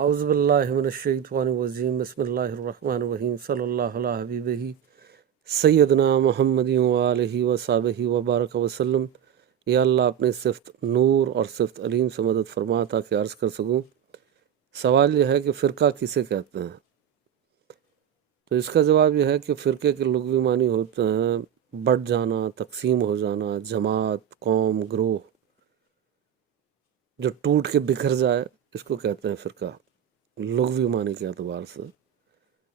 اعوذ باللہ من الشیطان الرجیم بسم اللہ الرحمن الرحیم صلی اللہ علیہ حبیبہ سیدنا محمد وآلہ وصحبہ وبارک وسلم۔ یا اللہ اپنی صفت نور اور صفت علیم سے مدد فرما تاکہ عرض کر سکوں۔ سوال یہ ہے کہ فرقہ کسے کہتے ہیں؟ تو اس کا جواب یہ ہے کہ فرقے کے لغوی معنی ہوتے ہیں بٹ جانا، تقسیم ہو جانا، جماعت، قوم، گروہ، جو ٹوٹ کے بکھر جائے اس کو کہتے ہیں فرقہ، لغوی معنی کے اعتبار سے۔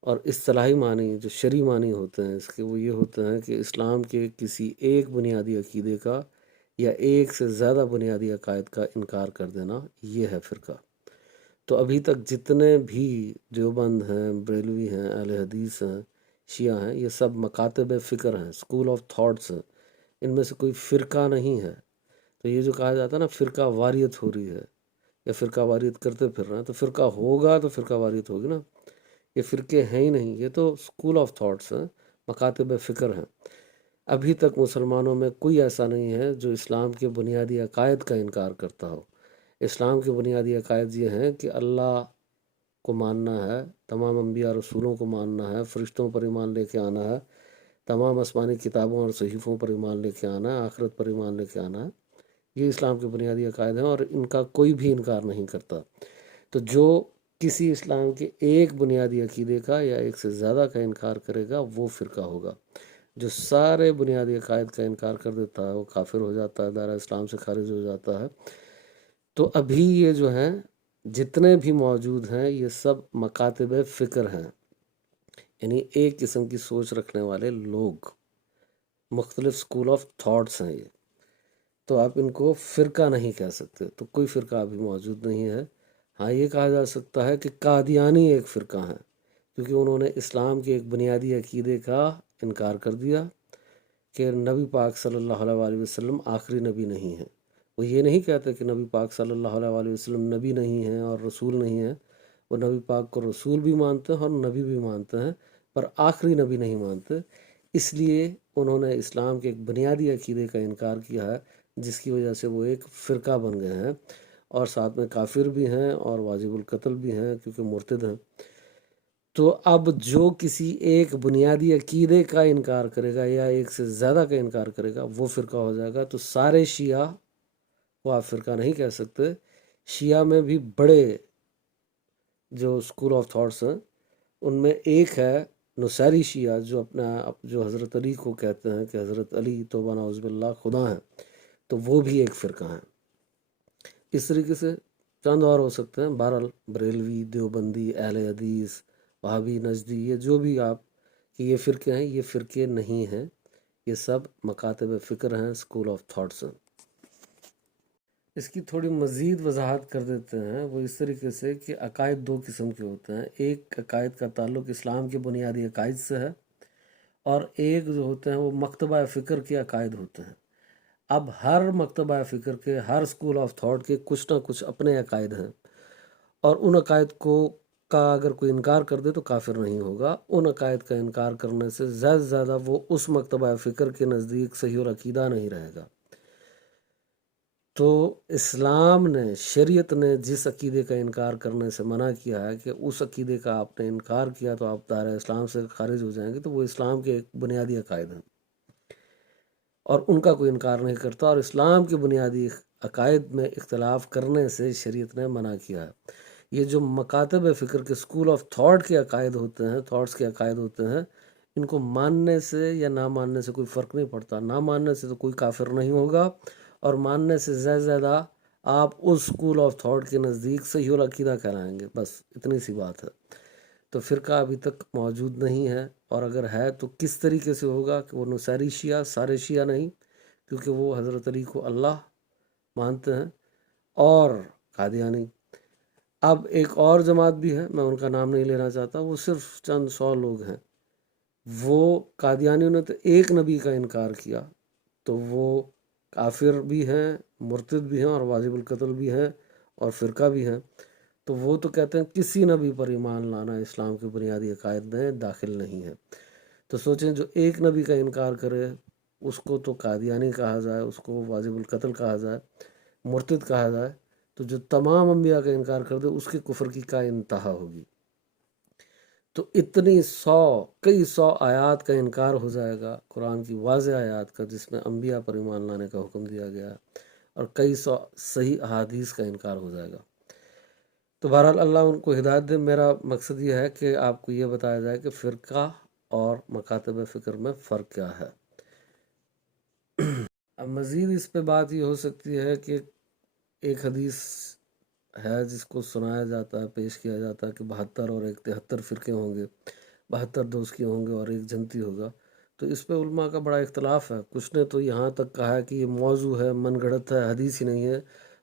اور اصطلاحی معنی جو شرعی معنی ہوتے ہیں اس کے وہ یہ ہوتے ہیں کہ اسلام کے کسی ایک بنیادی عقیدے کا یا ایک سے زیادہ بنیادی عقائد کا انکار کر دینا، یہ ہے فرقہ۔ تو ابھی تک جتنے بھی دیوبند ہیں، بریلوی ہیں، اہل حدیث ہیں، شیعہ ہیں، یہ سب مکاتب فکر ہیں، اسکول آف تھاٹس ہیں، ان میں سے کوئی فرقہ نہیں ہے۔ تو یہ جو کہا جاتا ہے نا فرقہ واریت ہو رہی ہے یا فرقہ واریت کرتے پھر رہے ہیں، تو فرقہ ہوگا تو فرقہ واریت ہوگی نا، یہ فرقے ہیں ہی نہیں، یہ تو اسکول آف تھاٹس ہیں، مکاتب فکر ہیں۔ ابھی تک مسلمانوں میں کوئی ایسا نہیں ہے جو اسلام کے بنیادی عقائد کا انکار کرتا ہو۔ اسلام کے بنیادی عقائد یہ ہیں کہ اللہ کو ماننا ہے، تمام انبیاء رسولوں کو ماننا ہے، فرشتوں پر ایمان لے کے آنا ہے، تمام آسمانی کتابوں اور صحیفوں پر ایمان لے کے آنا ہے، آخرت پر ایمان لے کے آنا ہے۔ یہ اسلام کے بنیادی عقائد ہیں اور ان کا کوئی بھی انکار نہیں کرتا۔ تو جو کسی اسلام کے ایک بنیادی عقیدے کا یا ایک سے زیادہ کا انکار کرے گا وہ فرقہ ہوگا۔ جو سارے بنیادی عقائد کا انکار کر دیتا ہے وہ کافر ہو جاتا ہے، دائرہ اسلام سے خارج ہو جاتا ہے۔ تو ابھی یہ جو ہیں جتنے بھی موجود ہیں یہ سب مکاتب فکر ہیں، یعنی ایک قسم کی سوچ رکھنے والے لوگ، مختلف اسکول آف تھاٹس ہیں یہ۔ تو آپ ان کو فرقہ نہیں کہہ سکتے، تو کوئی فرقہ ابھی موجود نہیں ہے۔ ہاں یہ کہا جا سکتا ہے کہ قادیانی ایک فرقہ ہیں، کیونکہ انہوں نے اسلام کے ایک بنیادی عقیدے کا انکار کر دیا کہ نبی پاک صلی اللہ علیہ وآلہ وسلم آخری نبی نہیں ہیں۔ وہ یہ نہیں کہتے کہ نبی پاک صلی اللہ علیہ وآلہ وسلم نبی نہیں ہیں اور رسول نہیں ہیں، وہ نبی پاک کو رسول بھی مانتے ہیں اور نبی بھی مانتے ہیں، پر آخری نبی نہیں مانتے۔ اس لیے انہوں نے اسلام کے ایک بنیادی عقیدے کا انکار کیا ہے، جس کی وجہ سے وہ ایک فرقہ بن گئے ہیں، اور ساتھ میں کافر بھی ہیں اور واجب القتل بھی ہیں کیونکہ مرتد ہیں۔ تو اب جو کسی ایک بنیادی عقیدے کا انکار کرے گا یا ایک سے زیادہ کا انکار کرے گا وہ فرقہ ہو جائے گا۔ تو سارے شیعہ کو آپ فرقہ نہیں کہہ سکتے۔ شیعہ میں بھی بڑے جو اسکول آف تھاٹس ہیں ان میں ایک ہے نصیری شیعہ، جو حضرت علی کو کہتے ہیں کہ حضرت علی توبہ نعوذ باللہ خدا ہیں، تو وہ بھی ایک فرقہ ہیں۔ اس طریقے سے چند اور ہو سکتے ہیں، بہرحال بریلوی، دیوبندی، اہل حدیث، وہابی، نجدی، یہ جو بھی آپ کہ یہ فرقے ہیں، یہ فرقے نہیں ہیں، یہ سب مکاتب فکر ہیں، اسکول آف تھاٹس ہیں۔ اس کی تھوڑی مزید وضاحت کر دیتے ہیں، وہ اس طریقے سے کہ عقائد دو قسم کے ہوتے ہیں۔ ایک عقائد کا تعلق اسلام کے بنیادی عقائد سے ہے، اور ایک جو ہوتے ہیں وہ مکتبہ فکر کے عقائد ہوتے ہیں۔ اب ہر مکتبہ فکر کے، ہر اسکول آف تھاٹ کے کچھ نہ کچھ اپنے عقائد ہیں، اور ان عقائد کا اگر کوئی انکار کر دے تو کافر نہیں ہوگا۔ ان عقائد کا انکار کرنے سے زیادہ سے زیادہ وہ اس مکتبہ فکر کے نزدیک صحیح اور عقیدہ نہیں رہے گا۔ تو اسلام نے، شریعت نے جس عقیدے کا انکار کرنے سے منع کیا ہے کہ اس عقیدے کا آپ نے انکار کیا تو آپ دائرہ اسلام سے خارج ہو جائیں گے، تو وہ اسلام کے ایک بنیادی عقائد ہیں اور ان کا کوئی انکار نہیں کرتا، اور اسلام کے بنیادی عقائد میں اختلاف کرنے سے شریعت نے منع کیا ہے۔ یہ جو مکاتب فکر کے اسکول آف تھاٹ کے عقائد ہوتے ہیں، تھاٹس کے عقائد ہوتے ہیں، ان کو ماننے سے یا نہ ماننے سے کوئی فرق نہیں پڑتا۔ نہ ماننے سے تو کوئی کافر نہیں ہوگا، اور ماننے سے زیادہ زیادہ آپ اس اسکول آف تھاٹ کے نزدیک صحیح العقیدہ کہلائیں گے، بس اتنی سی بات ہے۔ تو فرقہ ابھی تک موجود نہیں ہے، اور اگر ہے تو کس طریقے سے ہوگا کہ وہ نصیری شیعہ، سارے شیعہ نہیں، کیونکہ وہ حضرت علی کو اللہ مانتے ہیں، اور قادیانی۔ اب ایک اور جماعت بھی ہے، میں ان کا نام نہیں لینا چاہتا، وہ صرف چند 100 لوگ ہیں۔ وہ قادیانیوں نے تو ایک نبی کا انکار کیا، تو وہ کافر بھی ہیں، مرتد بھی ہیں اور واجب القتل بھی ہیں اور فرقہ بھی ہیں۔ تو وہ تو کہتے ہیں کسی نبی پر ایمان لانا اسلام کے بنیادی عقائد میں داخل نہیں ہے۔ تو سوچیں جو ایک نبی کا انکار کرے اس کو تو قادیانی کہا جائے، اس کو واجب القتل کہا جائے، مرتد کہا جائے، تو جو تمام انبیاء کا انکار کر دے اس کے کفر کی کیا انتہا ہوگی؟ تو اتنی کئی سو آیات کا انکار ہو جائے گا، قرآن کی واضح آیات کا جس میں انبیاء پر ایمان لانے کا حکم دیا گیا ہے، اور کئی سو صحیح احادیث کا انکار ہو جائے گا۔ تو بہرحال اللہ ان کو ہدایت دے۔ میرا مقصد یہ ہے کہ آپ کو یہ بتایا جائے کہ فرقہ اور مکاتب فکر میں فرق کیا ہے۔ اب مزید اس پہ بات یہ ہو سکتی ہے کہ ایک حدیث ہے جس کو سنایا جاتا ہے، پیش کیا جاتا ہے کہ 72 اور 73 فرقے ہوں گے، 72 دوستی ہوں گے اور ایک جنتی ہوگا۔ تو اس پہ علماء کا بڑا اختلاف ہے۔ کچھ نے تو یہاں تک کہا ہے کہ یہ موضوع ہے، من گھڑت ہے، حدیث ہی نہیں ہے،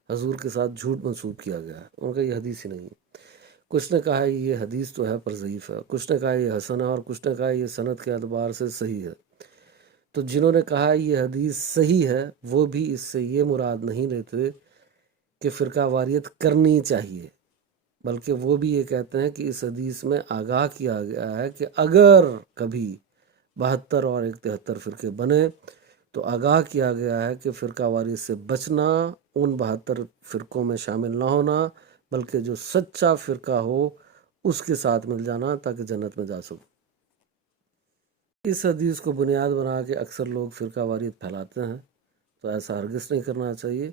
حضور کے ساتھ جھوٹ منسوب کیا گیا ہے، ان کا یہ حدیث ہی نہیں ہے۔ کچھ نے کہا ہے یہ حدیث تو ہے پر ضعیف ہے، کچھ نے کہا یہ حسن ہے، اور کچھ نے کہا یہ سند کے اعتبار سے صحیح ہے۔ تو جنہوں نے کہا یہ حدیث صحیح ہے وہ بھی اس سے یہ مراد نہیں لیتے کہ فرقہ واریت کرنی چاہیے، بلکہ وہ بھی یہ کہتے ہیں کہ اس حدیث میں آگاہ کیا گیا ہے کہ اگر کبھی 72 اور 73 فرقے بنے تو آگاہ کیا گیا ہے کہ فرقہ واریت سے بچنا، ان 72 فرقوں میں شامل نہ ہونا، بلکہ جو سچا فرقہ ہو اس کے ساتھ مل جانا تاکہ جنت میں جا سکو۔ اس حدیث کو بنیاد بنا کے اکثر لوگ فرقہ واریت پھیلاتے ہیں، تو ایسا ہرگز نہیں کرنا چاہیے۔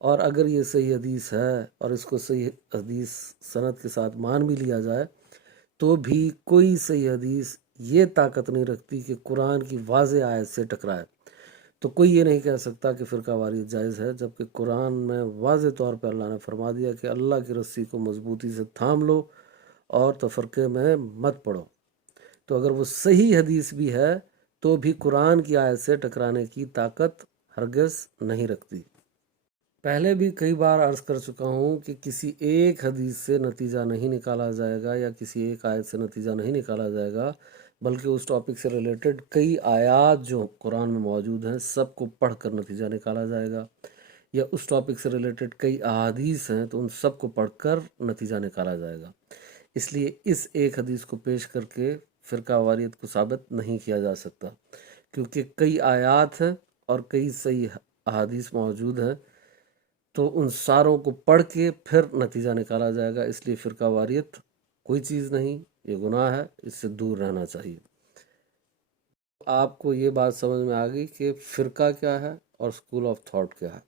اور اگر یہ صحیح حدیث ہے اور اس کو صحیح حدیث سند کے ساتھ مان بھی لیا جائے تو بھی کوئی صحیح حدیث یہ طاقت نہیں رکھتی کہ قرآن کی واضح آیت سے ٹکرائے۔ تو کوئی یہ نہیں کہہ سکتا کہ فرقہ واریت جائز ہے، جبکہ قرآن میں واضح طور پہ اللہ نے فرما دیا کہ اللہ کی رسی کو مضبوطی سے تھام لو اور تفرقے میں مت پڑو۔ تو اگر وہ صحیح حدیث بھی ہے تو بھی قرآن کی آیت سے ٹکرانے کی طاقت ہرگز نہیں رکھتی۔ پہلے بھی کئی بار عرض کر چکا ہوں کہ کسی ایک حدیث سے نتیجہ نہیں نکالا جائے گا یا کسی ایک آیت سے نتیجہ نہیں نکالا جائے گا، بلکہ اس ٹاپک سے ریلیٹڈ کئی آیات جو قرآن میں موجود ہیں سب کو پڑھ کر نتیجہ نکالا جائے گا، یا اس ٹاپک سے ریلیٹڈ کئی احادیث ہیں تو ان سب کو پڑھ کر نتیجہ نکالا جائے گا۔ اس لیے اس ایک حدیث کو پیش کر کے فرقہ واریت کو ثابت نہیں کیا جا سکتا، کیونکہ کئی آیات ہیں اور کئی صحیح احادیث موجود ہیں، تو ان ساروں کو پڑھ کے پھر نتیجہ نکالا جائے گا۔ اس لیے فرقہ واریت کوئی چیز نہیں، یہ گناہ ہے، اس سے دور رہنا چاہیے۔ آپ کو یہ بات سمجھ میں آ گئی کہ فرقہ کیا ہے اور اسکول آف تھاٹ کیا ہے۔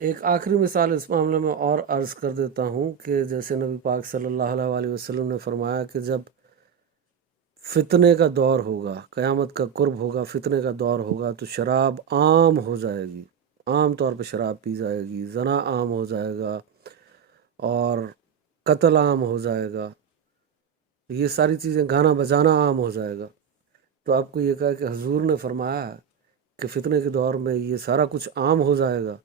ایک آخری مثال اس معاملے میں اور عرض کر دیتا ہوں کہ جیسے نبی پاک صلی اللہ علیہ وسلم نے فرمایا کہ جب فتنے کا دور ہوگا، قیامت کا قرب ہوگا، فتنے کا دور ہوگا تو شراب عام ہو جائے گی، عام طور پہ شراب پی جائے گی، زنا عام ہو جائے گا اور قتل عام ہو جائے گا، یہ ساری چیزیں، گانا بجانا عام ہو جائے گا۔ تو آپ کو یہ کہا کہ حضور نے فرمایا کہ فتنے کے دور میں یہ سارا کچھ عام ہو جائے گا،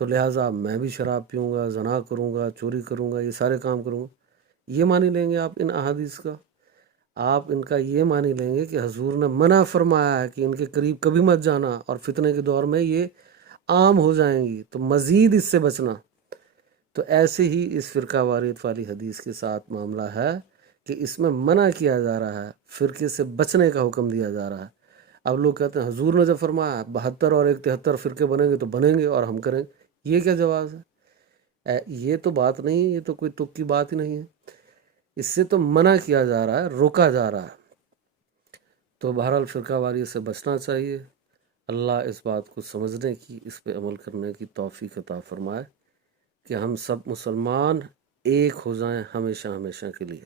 تو لہٰذا میں بھی شراب پیوں گا، زنا کروں گا، چوری کروں گا، یہ سارے کام کروں گا۔ یہ مانی لیں گے آپ ان احادیث کا؟ آپ ان کا یہ مانی لیں گے کہ حضور نے منع فرمایا ہے کہ ان کے قریب کبھی مت جانا اور فتنے کے دور میں یہ عام ہو جائیں گی، تو مزید اس سے بچنا۔ تو ایسے ہی اس فرقہ واریت والی حدیث کے ساتھ معاملہ ہے کہ اس میں منع کیا جا رہا ہے، فرقے سے بچنے کا حکم دیا جا رہا ہے۔ اب لوگ کہتے ہیں حضور نے جب فرمایا 72 اور 73 فرقے بنیں گے تو بنیں گے اور ہم کریں، یہ کیا جواز ہے؟ یہ تو بات نہیں ہے، یہ تو کوئی تک کی بات ہی نہیں ہے، اس سے تو منع کیا جا رہا ہے، روکا جا رہا ہے۔ تو بہرحال فرقہ واریت سے بچنا چاہیے۔ اللہ اس بات کو سمجھنے کی، اس پہ عمل کرنے کی توفیق عطا فرمائے کہ ہم سب مسلمان ایک ہو جائیں ہمیشہ ہمیشہ کے لیے۔